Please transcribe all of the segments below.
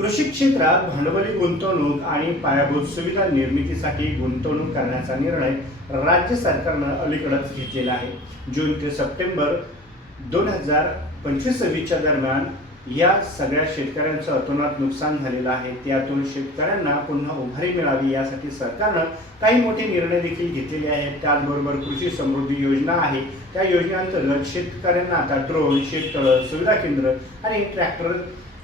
कृषी क्षेत्रात भांडवली गुंतवणूक आणि पायाभूत सुविधा निर्मितीसाठी गुंतवणूक करण्याचा निर्णय राज्य सरकारनं अलीकडच घेतलेला आहे. जून ते सप्टेंबर दोन हजार पंचवीस सव्वीसच्या दरम्यान या सगळ्या शेतकऱ्यांचं अतोनात नुकसान झालेलं आहे. त्यातून शेतकऱ्यांना पुन्हा उभारी मिळावी यासाठी सरकारनं काही मोठे निर्णय देखील घेतलेले आहेत. त्याचबरोबर कृषी समृद्धी योजना आहे. त्या योजनेअंतर्गत शेतकऱ्यांना आता ड्रोन शेततळ सुविधा केंद्र आणि ट्रॅक्टर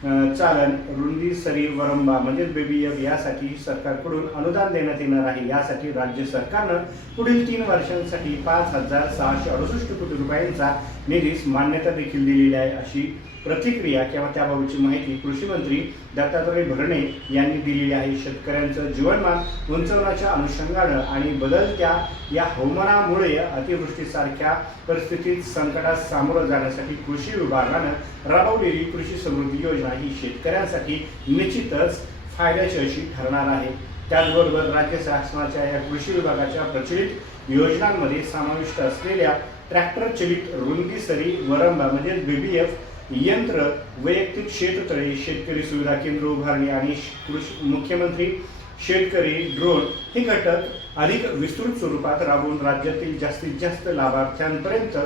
चालन रुंदी सरी वरंबा म्हणजेच बेबी एफ यासाठी सरकारकडून अनुदान देण्यात येणार आहे. यासाठी राज्य सरकारनं पुढील तीन वर्षांसाठी पाच हजार सहाशे अडुसष्ट कोटी रुपयांचा निधीस मान्यता देखील दिलेली आहे अशी प्रतिक्रिया किंवा त्याबाबतची माहिती कृषी मंत्री दत्तात्रय भरणे यांनी दिलेली आहे. शेतकऱ्यांचं जीवनमान उंचवण्याच्या अनुषंगानं आणि बदलत्या या हवामानामुळे अतिवृष्टीसारख्या परिस्थितीत संकटात सामोरं जाण्यासाठी कृषी विभागानं राबवलेली कृषी समृद्धी योजना ही शेतकऱ्यांसाठी निश्चितच फायद्याची अशी ठरणार आहे. त्याचबरोबर राज्य शासनाच्या या कृषी विभागाच्या प्रचलित योजनांमध्ये समाविष्ट असलेल्या ट्रॅक्टर चलित रुंदी सरी वरंबा म्हणजेच बीबीएफ यंत्र वैयक्तिक क्षेत्रतळे शेतकरी सुविधा केंद्र उभारणी आणि कृषी मुख्यमंत्री शेतकरी ड्रोन हे घटक अधिक विस्तृत स्वरूपात राबवून राज्यातील जास्तीत जास्त लाभार्थ्यांपर्यंत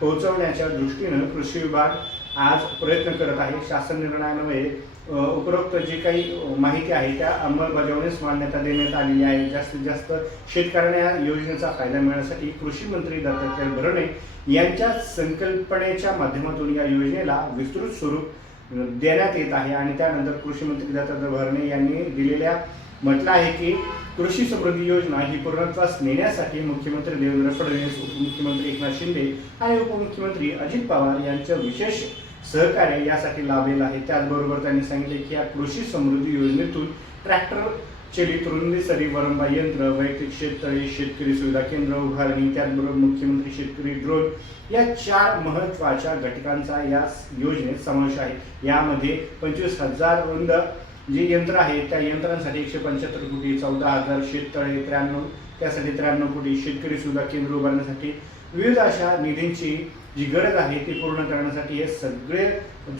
पोहोचवण्याच्या दृष्टीनं कृषी विभाग आज प्रयत्न करत आहे. शासन निर्णयामुळे उपरोक्त जी काही माहिती आहे त्या अंमलबजावणीस मान्यता देण्यात आलेली आहे. जास्तीत जास्त शेतकऱ्यांना या योजनेचा फायदा मिळण्यासाठी कृषी मंत्री दत्तात्रय भरणे यांच्या संकल्पनेच्या माध्यमातून या योजनेला विस्तृत स्वरूप देण्यात येत आहे. आणि त्यानंतर कृषी मंत्री दत्तात्रय भरणे यांनी दिलेल्या म्हटलं आहे की कृषी समृद्धी योजना ही पूर्णत्वास नेण्यासाठी मुख्यमंत्री देवेंद्र फडणवीस उपमुख्यमंत्री एकनाथ शिंदे आणि उपमुख्यमंत्री अजित पवार यांचं विशेष सहकार्य यासाठी लाभलेलं आहे. त्याचबरोबर त्यांनी सांगितले की या कृषी समृद्धी योजनेतून ट्रॅक्टर चलित रुंदी सरी वरंबा यंत्र वैयक्तिक शेततळे शेतकरी सुविधा केंद्र उभारणी त्याचबरोबर मुख्यमंत्री शेतकरी ड्रोन या चार महत्त्वाच्या घटकांचा या योजनेत समावेश आहे. यामध्ये पंचवीस हजार रुंद जे यंत्र आहे त्या यंत्रांसाठी एकशे पंच्याहत्तर कोटी चौदा हजार शेततळे त्र्याण्णव त्यासाठी त्र्याण्णव कोटी शेतकरी सुविधा केंद्र उभारण्यासाठी विविध अशा निधींची जी गरज आहे ती पूर्ण करण्यासाठी हे सगळे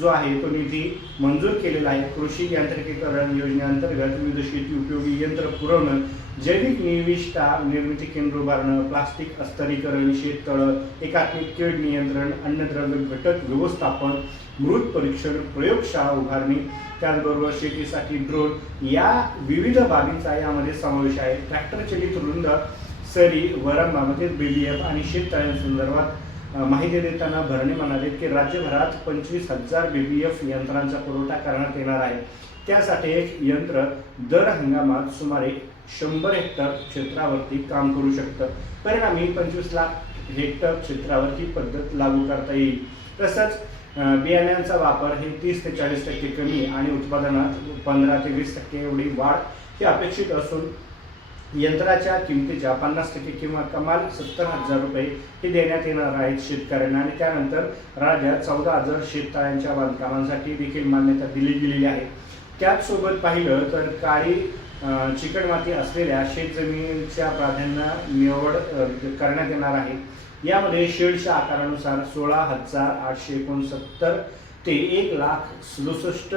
जो आहे तो निधी मंजूर केलेला आहे. कृषी यांत्रिकीकरण योजनेअंतर्गत विविध शेती उपयोगी यंत्र पुरवणं जैविक निविष्ठा निर्मिती केंद्र उभारणं प्लास्टिक अस्तरीकरण शेततळं एकात्मिक कीड नियंत्रण अन्नद्रव्य घटक व्यवस्थापन मृत परीक्षण प्रयोगशाळा उभारणी त्याचबरोबर शेतीसाठी ड्रोन या विविध बाबींचा यामध्ये समावेश आहे. ट्रॅक्टर चलित रुंद सरी वरांबामध्ये बी एफ आणि शेततळ्यांसंदर्भात माहिती देताना भरणे म्हणाले की राज्यभरात पंचवीस हजार बी वी एफ यंत्रांचा पुरवठा करण्यात येणार आहे. त्यासाठी एक यंत्र दर हंगामात सुमारे शंभर हेक्टर क्षेत्रावरती काम करू शकतं. परिणामी पंचवीस लाख हेक्टर क्षेत्रावर ही पद्धत लागू करता येईल. तसंच बियाण्यांचा वापर हे तीस ते चाळीस टक्के कमी आणि उत्पादनात पंधरा ते वीस टक्के एवढी वाढ ही अपेक्षित असून यंत्राच्या किमतीच्या पन्नास टक्के किंवा कमाल सत्तर हजार रुपये हे देण्यात येणार आहेत शेतकऱ्यांना. आणि त्यानंतर राज्यात चौदा हजार शेततळ्यांच्या बांधकामांसाठी देखील मान्यता दिली गेलेली आहे. त्याचसोबत पाहिलं तर काळी चिकणमाती असलेल्या शेतजमिनीच्या प्राधान्य निवड करण्यात येणार आहे. यामध्ये शेडच्या आकारानुसार सोळा हजार आठशे एकोणसत्तर ते एक लाख सदुसष्ट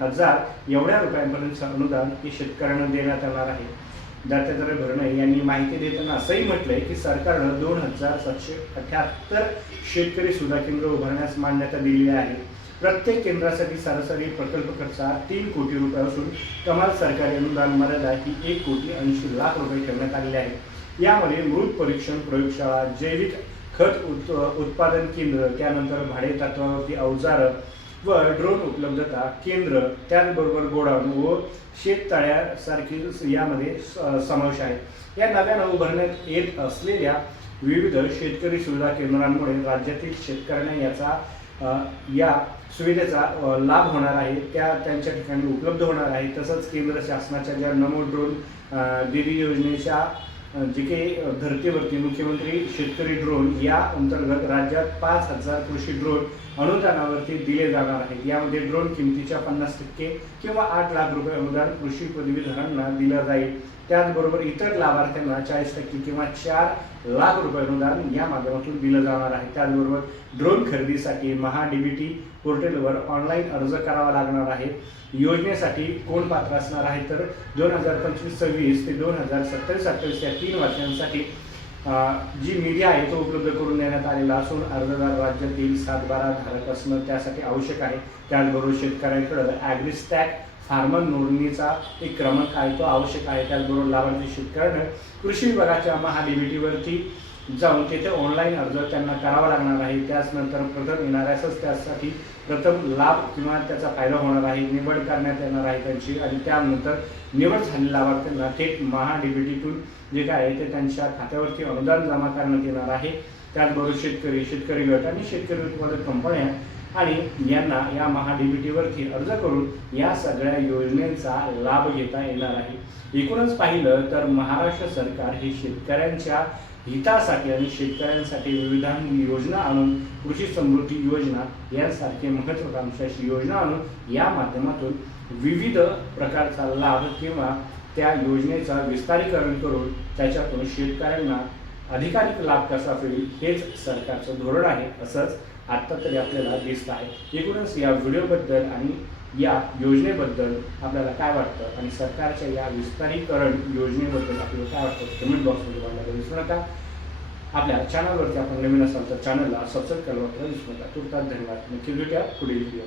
हजार एवढ्या रुपयांपर्यंत अनुदान हे शेतकऱ्यांना देण्यात येणार आहे. दत्तात्रय भरणे यांनी माहिती देताना असंही म्हटलंय की सरकारनं दोन हजार सातशे अठ्याहत्तर शेतकरी सुविधा केंद्र उभारण्यास मान्यता दिलेली आहे. प्रत्येक केंद्रासाठी सरासरी प्रकल्प खर्च तीन कोटी रुपये असून कमाल सरकारी अनुदान मर्यादा ही एक कोटी ऐंशी लाख रुपये ठेवण्यात आलेली आहे. यामध्ये मृत परीक्षण प्रयोगशाळा जैविक खत उत् उत्पादन केंद्र त्यानंतर भाडे तत्वावरती अवजारं व ड्रोन उपलब्धता केंद्र त्याचबरोबर गोडाऊन व शेततळ्यासारखी यामध्ये स- समावेश आहे. या नव्यानं उभारण्यात येत असलेल्या विविध शेतकरी सुविधा केंद्रांमुळे राज्यातील शेतकऱ्यांना याचा या सुविधेचा लाभ होणार आहे. त्या त्यांच्या ठिकाणी उपलब्ध होणार आहे. तसंच केंद्र शासनाच्या ज्या नमो ड्रोन अ, दीदी योजनेच्या जे काही धर्तीवरती मुख्यमंत्री शेतकरी ड्रोन या अंतर्गत राज्यात पाच हजार कृषी ड्रोन अनुदानावरती दिले जाणार आहेत. यामध्ये ड्रोन किमतीच्या पन्नास टक्के किंवा आठ लाख रुपये अनुदान कृषी पदवीधरांना दिलं जाईल. त्याचबरोबर इतर लाभार्थ्यांना चाळीस टक्के किंवा चार लाख रुपये अनुदान या माध्यमातून दिलं जाणार आहे. त्याचबरोबर ड्रोन खरेदीसाठी महा डीबीटी पोर्टलवर ऑनलाईन अर्ज करावा लागणार आहे. योजनेसाठी कोण पात्र असणार आहे? तर दोन हजार पंचवीस सव्वीस ते दोन हजार सत्तावीस अठ्ठावीस या तीन वर्षांसाठी जी मीडिया आहे तो उपलब्ध करून देण्यात आलेला असून अर्जदार राज्यातील सातबारा धारक असणं त्यासाठी आवश्यक आहे. त्याचबरोबर शेतकऱ्यांकडं ॲग्रिस्टॅक फार्मर नोंदणीचा एक क्रमांक आहे तो आवश्यक आहे. त्याचबरोबर लाभार्थी शेतकऱ्यानं कृषी विभागाच्या महाडीबीटीवरती जाऊन तिथे ऑनलाईन अर्ज त्यांना करावा लागणार आहे. त्याचनंतर प्रथम येणाऱ्यासच त्यासाठी प्रथम लाभ किंवा त्याचा फायदा होणार आहे निवड करण्यात येणार आहे त्यांची आणि त्यानंतर निवड झालेल्या लाभार्थ्यांना थेट महाडीबीटीतून जे काय आहे ते त्यांच्या खात्यावरती अनुदान जमा करण्यात येणार आहे. त्याचबरोबर शेतकरी शेतकरी गट आणि शेतकरी उत्पादक कंपन्या आणि यांना या महाडीबीटीवरती अर्ज करून या सगळ्या योजनेचा लाभ घेता येणार आहे. एकूणच पाहिलं तर महाराष्ट्र सरकार हे शेतकऱ्यांच्या हितासाठी आणि शेतकऱ्यांसाठी विविध योजना आणून कृषी समृद्धी योजना यांसारखे महत्वाकांक्षाची योजना आणून या माध्यमातून विविध प्रकारचा लाभ किंवा त्या योजनेचा विस्तारीकरण करून त्याच्यातून शेतकऱ्यांना अधिकाधिक लाभ कसा होईल हेच सरकारचं धोरण आहे असंच आत्ता तरी आपल्याला दिसत आहे. एकूणच या व्हिडिओबद्दल आणि या योजनेबद्दल आपल्याला काय वाटतं? आणि सरकारच्या या विस्तारीकरण योजनेबद्दल आपल्याला काय वाटतं? कमेंट बॉक्समध्ये बोलायला विसरू नका. आपल्या चॅनलवरती आपण नवीन असाल तर चॅनलला सबस्क्राईब करायला विसरू नका. तुर्तात धन्यवाद. नक्की भेटूया पुढील व्हिडिओ